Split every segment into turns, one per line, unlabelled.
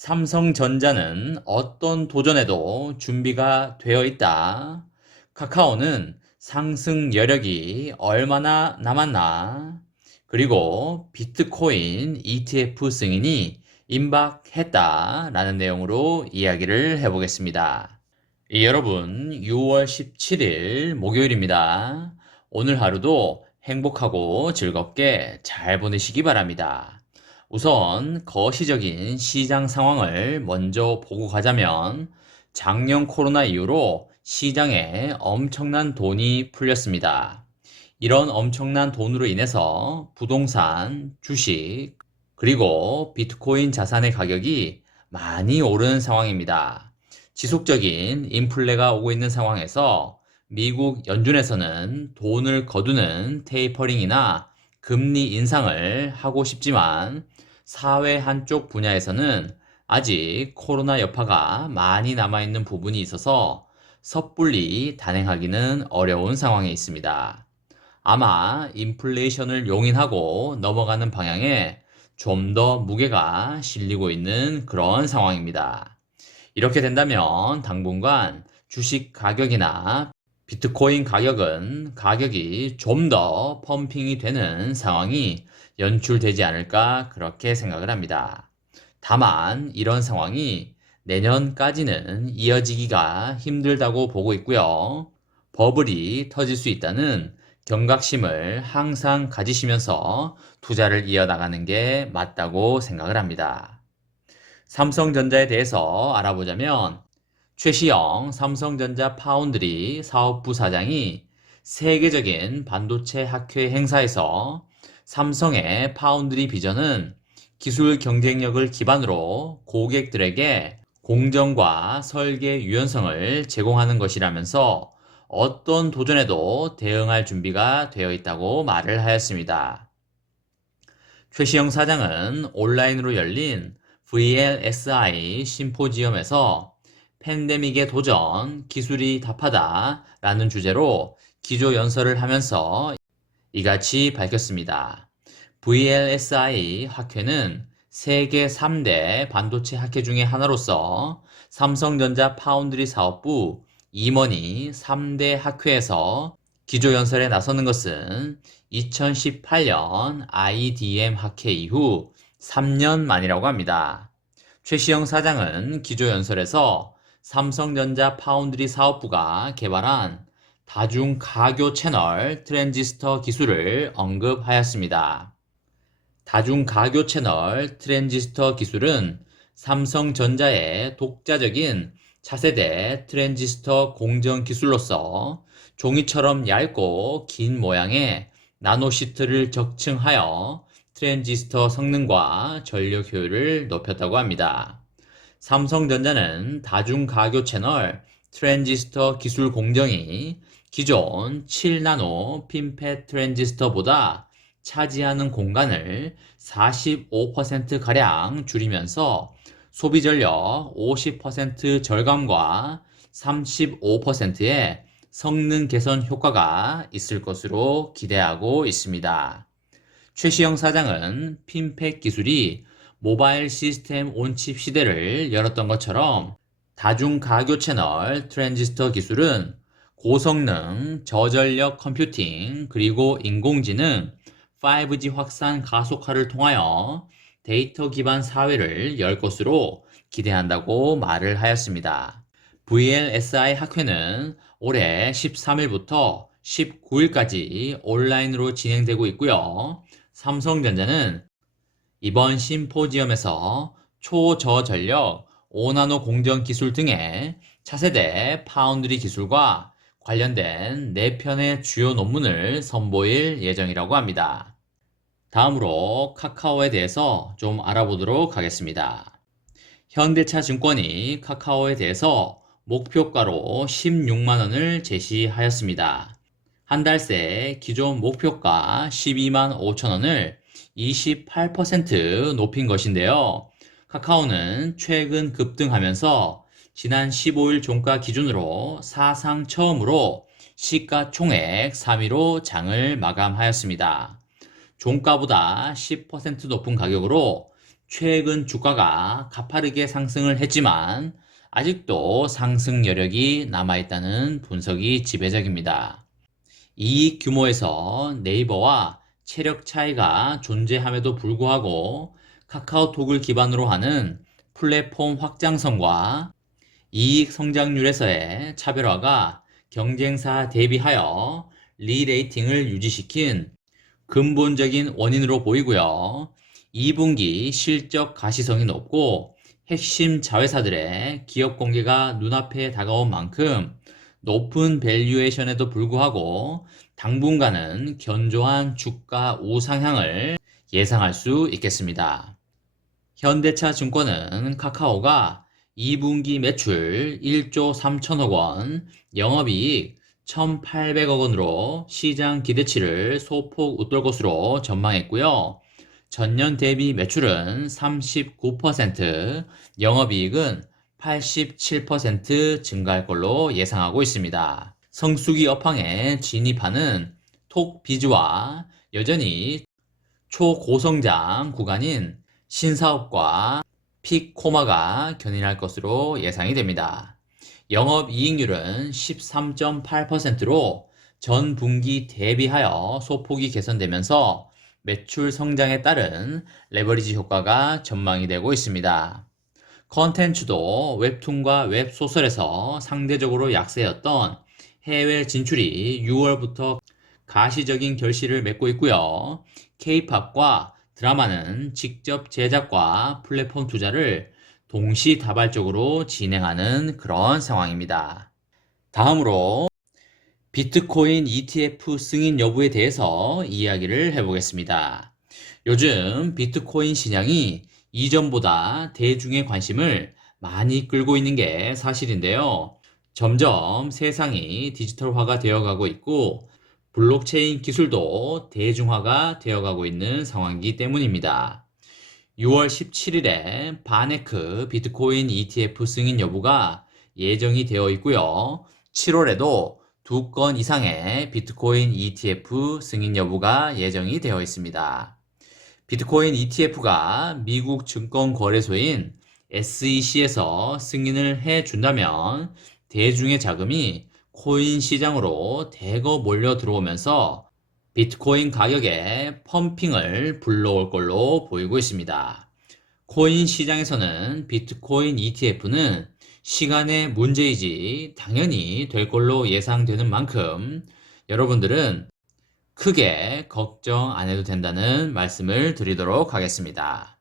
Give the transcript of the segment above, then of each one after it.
삼성전자는 어떤 도전에도 준비가 되어 있다. 카카오는 상승 여력이 얼마나 남았나. 그리고 비트코인 ETF 승인이 임박했다. 라는 내용으로 이야기를 해보겠습니다. 이 여러분, 6월 17일 목요일입니다. 오늘 하루도 행복하고 즐겁게 잘 보내시기 바랍니다. 우선 거시적인 시장 상황을 먼저 보고 가자면 작년 코로나 이후로 시장에 엄청난 돈이 풀렸습니다. 이런 엄청난 돈으로 인해서 부동산, 주식, 그리고 비트코인 자산의 가격이 많이 오른 상황입니다. 지속적인 인플레가 오고 있는 상황에서 미국 연준에서는 돈을 거두는 테이퍼링이나 금리 인상을 하고 싶지만 사회 한쪽 분야에서는 아직 코로나 여파가 많이 남아있는 부분이 있어서 섣불리 단행하기는 어려운 상황에 있습니다. 아마 인플레이션을 용인하고 넘어가는 방향에 좀 더 무게가 실리고 있는 그런 상황입니다. 이렇게 된다면 당분간 주식 가격이나 비트코인 가격은 가격이 좀 더 펌핑이 되는 상황이 연출되지 않을까 그렇게 생각을 합니다. 다만 이런 상황이 내년까지는 이어지기가 힘들다고 보고 있고요. 버블이 터질 수 있다는 경각심을 항상 가지시면서 투자를 이어나가는 게 맞다고 생각을 합니다. 삼성전자에 대해서 알아보자면 최시영 삼성전자 파운드리 사업부 사장이 세계적인 반도체 학회 행사에서 삼성의 파운드리 비전은 기술 경쟁력을 기반으로 고객들에게 공정과 설계 유연성을 제공하는 것이라면서 어떤 도전에도 대응할 준비가 되어 있다고 말을 하였습니다. 최시영 사장은 온라인으로 열린 VLSI 심포지엄에서 팬데믹의 도전, 기술이 답하다 라는 주제로 기조 연설을 하면서 이같이 밝혔습니다. VLSI 학회는 세계 3대 반도체 학회 중의 하나로서 삼성전자 파운드리 사업부 임원이 3대 학회에서 기조연설에 나서는 것은 2018년 IDM 학회 이후 3년 만이라고 합니다. 최시영 사장은 기조연설에서 삼성전자 파운드리 사업부가 개발한 다중 가교 채널 트랜지스터 기술을 언급하였습니다. 다중 가교 채널 트랜지스터 기술은 삼성전자의 독자적인 차세대 트랜지스터 공정 기술로서 종이처럼 얇고 긴 모양의 나노시트를 적층하여 트랜지스터 성능과 전력 효율을 높였다고 합니다. 삼성전자는 다중 가교 채널 트랜지스터 기술 공정이 기존 7나노 핀펫 트랜지스터보다 차지하는 공간을 45%가량 줄이면서 소비 전력 50% 절감과 35%의 성능 개선 효과가 있을 것으로 기대하고 있습니다. 최시영 사장은 핀팩 기술이 모바일 시스템 온칩 시대를 열었던 것처럼 다중 가교 채널 트랜지스터 기술은 고성능, 저전력 컴퓨팅, 그리고 인공지능, 5G 확산 가속화를 통하여 데이터 기반 사회를 열 것으로 기대한다고 말을 하였습니다. VLSI 학회는 올해 13일부터 19일까지 온라인으로 진행되고 있고요. 삼성전자는 이번 심포지엄에서 초저전력 5나노 공정 기술 등의 차세대 파운드리 기술과 관련된 4편의 주요 논문을 선보일 예정이라고 합니다. 다음으로 카카오에 대해서 좀 알아보도록 하겠습니다. 현대차 증권이 카카오에 대해서 목표가로 16만 원을 제시하였습니다. 한 달 새 기존 목표가 12만 5천 원을 28% 높인 것인데요. 카카오는 최근 급등하면서 지난 15일 종가 기준으로 사상 처음으로 시가총액 3위로 장을 마감하였습니다. 종가보다 10% 높은 가격으로 최근 주가가 가파르게 상승을 했지만 아직도 상승 여력이 남아있다는 분석이 지배적입니다. 이익 규모에서 네이버와 체력 차이가 존재함에도 불구하고 카카오톡을 기반으로 하는 플랫폼 확장성과 이익 성장률에서의 차별화가 경쟁사 대비하여 리레이팅을 유지시킨 근본적인 원인으로 보이고요. 2분기 실적 가시성이 높고 핵심 자회사들의 기업 공개가 눈앞에 다가온 만큼 높은 밸류에이션에도 불구하고 당분간은 견조한 주가 우상향을 예상할 수 있겠습니다. 현대차 증권은 카카오가 2분기 매출 1조 3천억 원, 영업이익 1,800억 원으로 시장 기대치를 소폭 웃돌 것으로 전망했고요. 전년 대비 매출은 39%, 영업이익은 87% 증가할 걸로 예상하고 있습니다. 성수기 업황에 진입하는 톡 비즈와 여전히 초고성장 구간인 신사업과 피코마가 견인할 것으로 예상이 됩니다. 영업이익률은 13.8%로 전 분기 대비하여 소폭이 개선되면서 매출 성장에 따른 레버리지 효과가 전망이 되고 있습니다. 컨텐츠도 웹툰과 웹소설에서 상대적으로 약세였던 해외 진출이 6월부터 가시적인 결실을 맺고 있고요. K-팝과 드라마는 직접 제작과 플랫폼 투자를 동시다발적으로 진행하는 그런 상황입니다. 다음으로 비트코인 ETF 승인 여부에 대해서 이야기를 해보겠습니다. 요즘 비트코인 시장이 이전보다 대중의 관심을 많이 끌고 있는 게 사실인데요. 점점 세상이 디지털화가 되어가고 있고 블록체인 기술도 대중화가 되어가고 있는 상황이기 때문입니다. 6월 17일에 바네크 비트코인 ETF 승인 여부가 예정이 되어 있고요. 7월에도 두 건 이상의 비트코인 ETF 승인 여부가 예정이 되어 있습니다. 비트코인 ETF가 미국 증권거래소인 SEC에서 승인을 해 준다면 대중의 자금이 코인 시장으로 대거 몰려 들어오면서 비트코인 가격의 펌핑을 불러올 걸로 보이고 있습니다. 코인 시장에서는 비트코인 ETF는 시간의 문제이지 당연히 될 걸로 예상되는 만큼 여러분들은 크게 걱정 안 해도 된다는 말씀을 드리도록 하겠습니다.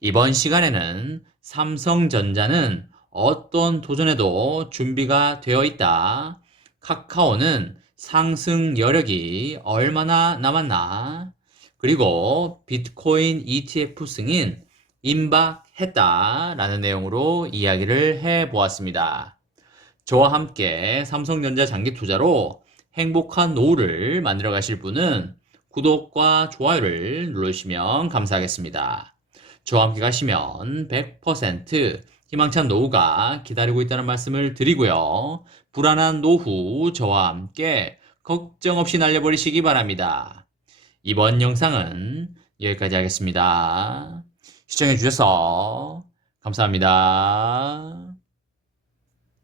이번 시간에는 삼성전자는 어떤 도전에도 준비가 되어 있다. 카카오는 상승 여력이 얼마나 남았나? 그리고 비트코인 ETF 승인 임박했다. 라는 내용으로 이야기를 해 보았습니다. 저와 함께 삼성전자 장기 투자로 행복한 노후를 만들어 가실 분은 구독과 좋아요를 눌러주시면 감사하겠습니다. 저와 함께 가시면 100% 희망찬 노후가 기다리고 있다는 말씀을 드리고요. 불안한 노후 저와 함께 걱정 없이 날려버리시기 바랍니다. 이번 영상은 여기까지 하겠습니다. 시청해주셔서 감사합니다.